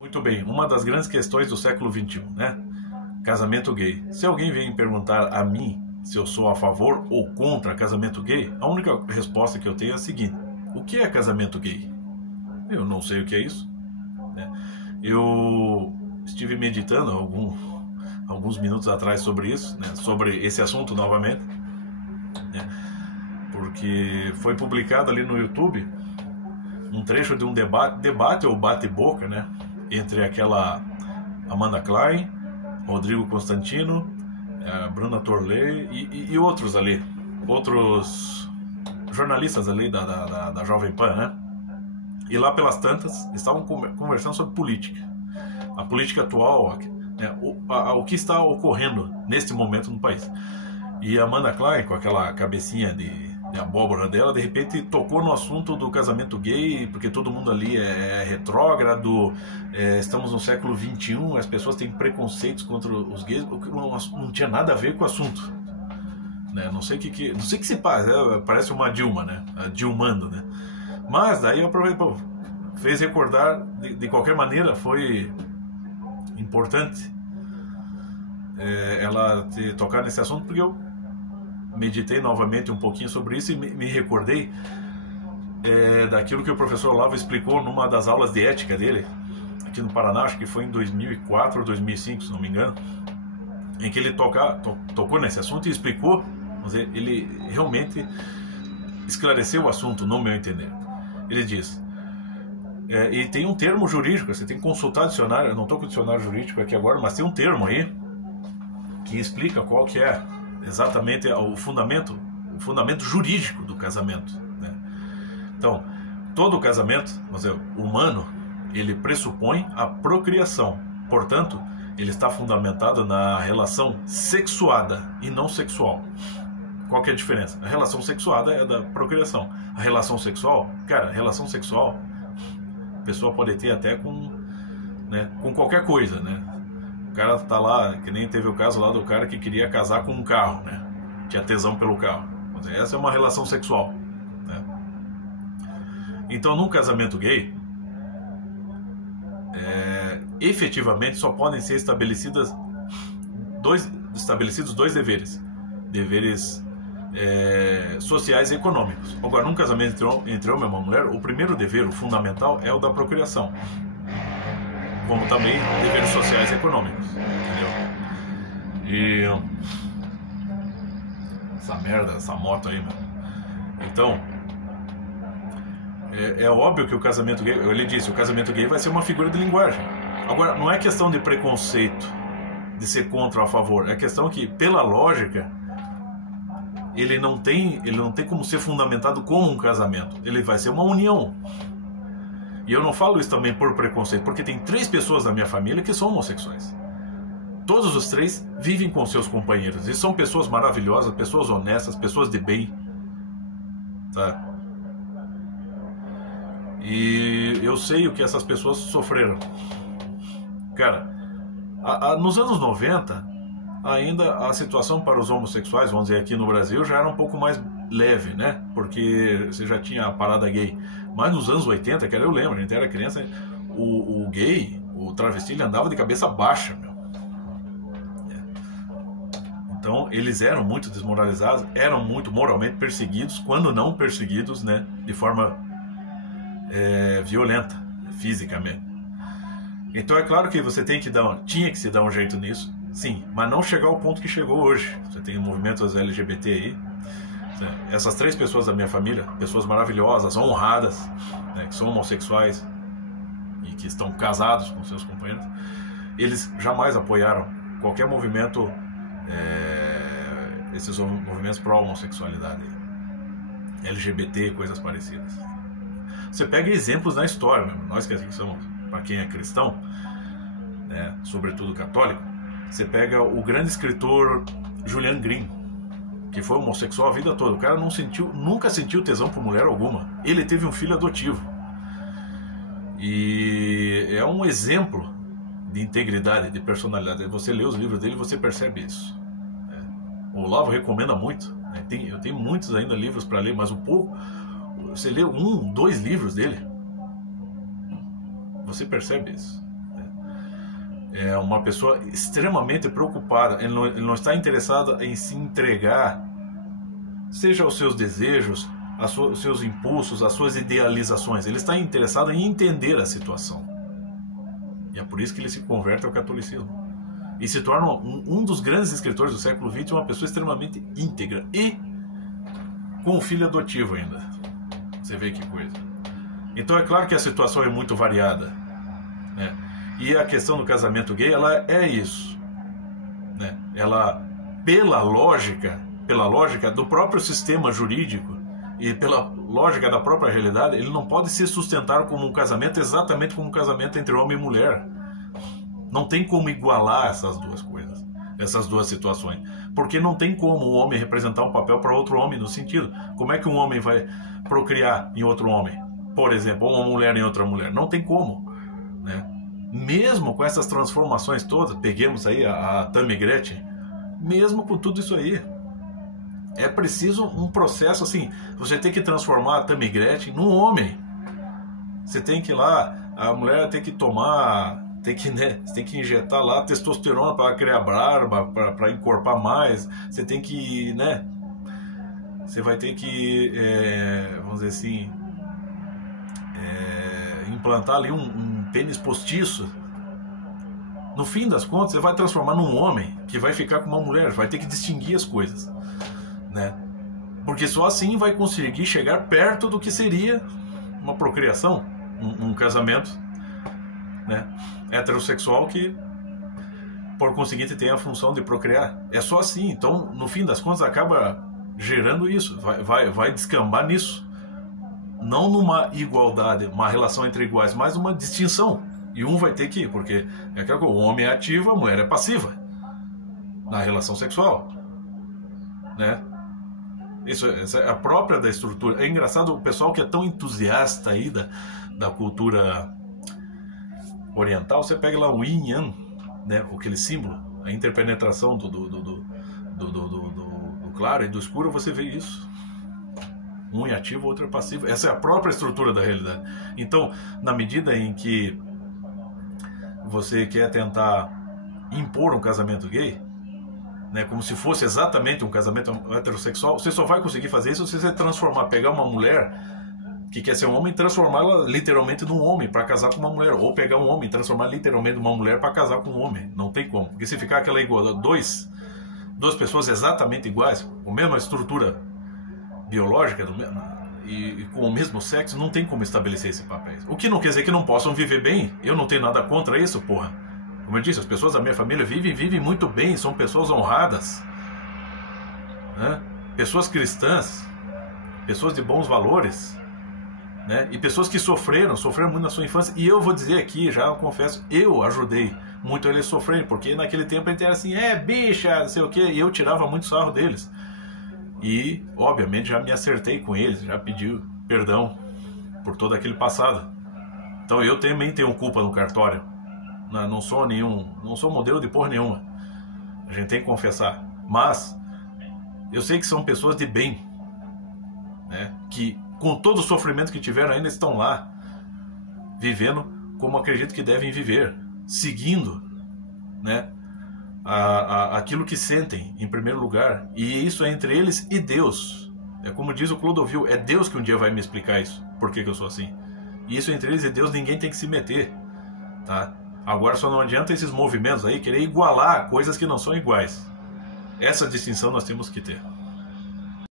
Muito bem, uma das grandes questões do século XXI, né? Casamento gay. Se alguém vem perguntar a mim se eu sou a favor ou contra casamento gay, a única resposta que eu tenho é a seguinte: o que é casamento gay? Eu não sei o que é isso, né? Eu estive meditando alguns minutos atrás sobre isso, né? Sobre esse assunto novamente, né? Porque foi publicado ali no YouTube um trecho de um debate ou bate-boca, né? Entre aquela Amanda Klein, Rodrigo Constantino, Bruna Torley e outros ali, outros jornalistas ali da Jovem Pan, né? E lá pelas tantas estavam conversando sobre política, a política atual, né? O que está ocorrendo neste momento no país. E a Amanda Klein, com aquela cabecinha de abóbora dela, de repente tocou no assunto do casamento gay, porque todo mundo ali é retrógrado, estamos no século XXI, as pessoas têm preconceitos contra os gays, não tinha nada a ver com o assunto, né? Não sei o que se passa, parece uma Dilma, né? A Dilmando, né? Mas daí eu aproveitei, fez recordar, de qualquer maneira foi importante ela ter tocado nesse assunto, porque eu meditei novamente um pouquinho sobre isso e me recordei daquilo que o professor Olavo explicou numa das aulas de ética dele aqui no Paraná, acho que foi em 2004 ou 2005, se não me engano, em que ele tocou nesse assunto e explicou, mas ele realmente esclareceu o assunto, no meu entender. Ele diz, e tem um termo jurídico, você tem que consultar o dicionário, eu não estou com o dicionário jurídico aqui agora, mas tem um termo aí que explica qual que é exatamente o fundamento jurídico do casamento, né? Então, todo casamento, vamos dizer, humano, ele pressupõe a procriação. Portanto, ele está fundamentado na relação sexuada e não sexual. Qual que é a diferença? A relação sexuada é da procriação. A relação sexual, cara, a relação sexual a pessoa pode ter até com qualquer coisa, né? O cara tá lá, que nem teve o caso lá do cara que queria casar com um carro, né? Tinha tesão pelo carro. Essa é uma relação sexual, né? Então, num casamento gay, efetivamente só podem ser estabelecidos dois deveres. Deveres sociais e econômicos. Agora, num casamento entre homem e uma mulher, o primeiro dever, o fundamental, é o da procriação, como também deveres sociais e econômicos, entendeu? E essa moto aí, meu. Então, é óbvio que o casamento gay, ele disse, o casamento gay vai ser uma figura de linguagem. Agora, não é questão de preconceito, de ser contra ou a favor, é questão que, pela lógica, ele não tem como ser fundamentado como um casamento, ele vai ser uma união. E eu não falo isso também por preconceito, porque tem 3 pessoas da minha família que são homossexuais. Todos os 3 vivem com seus companheiros. E são pessoas maravilhosas, pessoas honestas, pessoas de bem. Tá? E eu sei o que essas pessoas sofreram. Cara, nos anos 90, ainda a situação para os homossexuais, vamos dizer aqui no Brasil, já era um pouco mais leve, né? Porque você já tinha a parada gay. Mas nos anos 80, que eu lembro, a gente era criança, o gay, o travesti, ele andava de cabeça baixa, meu. Então, eles eram muito desmoralizados, eram muito moralmente perseguidos, quando não perseguidos, né, de forma violenta, fisicamente. Então, é claro que você tinha que se dar um jeito nisso, sim, mas não chegar ao ponto que chegou hoje. Você tem movimentos LGBT aí. Essas 3 pessoas da minha família, pessoas maravilhosas, honradas, né, que são homossexuais e que estão casados com seus companheiros, eles jamais apoiaram qualquer movimento, esses movimentos pró-homossexualidade, LGBT, coisas parecidas. Você pega exemplos na história, mesmo. Nós que somos, para quem é cristão, né, sobretudo católico, você pega o grande escritor Julian Green, que foi homossexual a vida toda. O cara nunca sentiu tesão por mulher alguma. Ele teve um filho adotivo. E é um exemplo de integridade, de personalidade. Você lê os livros dele e você percebe isso. O Olavo recomenda muito. Eu tenho muitos ainda livros para ler, mas você lê 1, 2 livros dele, você percebe isso. é uma pessoa extremamente preocupada, ele não está interessado em se entregar, seja aos seus desejos, os seus impulsos, as suas idealizações. Ele está interessado em entender a situação. E é por isso que ele se converte ao catolicismo. E se torna um dos grandes escritores do século XX, uma pessoa extremamente íntegra. E com um filho adotivo ainda. Você vê que coisa. Então é claro que a situação é muito variada, né? E a questão do casamento gay, ela é isso, né? Ela, pela lógica do próprio sistema jurídico e pela lógica da própria realidade, ele não pode se sustentar como um casamento exatamente como um casamento entre homem e mulher. Não tem como igualar essas duas coisas, essas duas situações. Porque não tem como um homem representar um papel para outro homem no sentido. Como é que um homem vai procriar em outro homem? Por exemplo, ou uma mulher em outra mulher? Não tem como, né? Mesmo com essas transformações todas, peguemos aí a Tammy Gretchen, mesmo com tudo isso aí, é preciso um processo assim. Você tem que transformar a Tammy Gretchen num homem. Você tem que ir lá, a mulher tem que tomar, você tem que injetar lá testosterona para criar barba, para encorpar mais. Você tem que, né? Você vai ter que, vamos dizer assim, implantar ali um pênis postiço. No fim das contas, você vai transformar num homem que vai ficar com uma mulher, vai ter que distinguir as coisas, né? Porque só assim vai conseguir chegar perto do que seria uma procriação, um casamento, né, heterossexual que, por conseguinte, tem a função de procriar. É só assim. Então, no fim das contas, acaba gerando isso, vai descambar nisso. Não numa igualdade, uma relação entre iguais, mas uma distinção. E um vai ter que ir, porque é aquela coisa, o homem é ativo, a mulher é passiva na relação sexual, né? Essa é a própria da estrutura. É engraçado o pessoal que é tão entusiasta aí da cultura oriental. Você pega lá o yin yang, né, aquele símbolo, a interpenetração do claro e do escuro, você vê isso. Um é ativo, o outro é passivo. Essa é a própria estrutura da realidade. Então, na medida em que você quer tentar impor um casamento gay, né, como se fosse exatamente um casamento heterossexual, você só vai conseguir fazer isso se você transformar, pegar uma mulher que quer ser um homem e transformá-la literalmente num homem para casar com uma mulher, ou pegar um homem e transformar literalmente numa mulher para casar com um homem. Não tem como, porque se ficar aquela igualdade, duas pessoas exatamente iguais, com a mesma estrutura biológica e com o mesmo sexo, não tem como estabelecer esse papel. O que não quer dizer que não possam viver bem. Eu não tenho nada contra isso, porra. Como eu disse, as pessoas da minha família vivem muito bem, são pessoas honradas, né? Pessoas cristãs, pessoas de bons valores, né? E pessoas que sofreram muito na sua infância. E eu vou dizer aqui, já eu confesso, eu ajudei muito eles a sofrerem, porque naquele tempo a gente era assim, bicha, não sei o que, e eu tirava muito sarro deles. E, obviamente, já me acertei com eles, já pedi perdão por todo aquele passado. Então eu também tenho culpa no cartório. Não sou modelo de porra nenhuma. A gente tem que confessar. Mas eu sei que são pessoas de bem, né, que com todo o sofrimento que tiveram ainda estão lá, vivendo como acredito que devem viver, seguindo, né, aquilo que sentem em primeiro lugar. E isso é entre eles e Deus. É como diz o Clodovil, é Deus que um dia vai me explicar isso, por que eu sou assim. E isso entre eles e Deus, ninguém tem que se meter, tá? Agora só não adianta esses movimentos aí querer igualar coisas que não são iguais. Essa distinção nós temos que ter.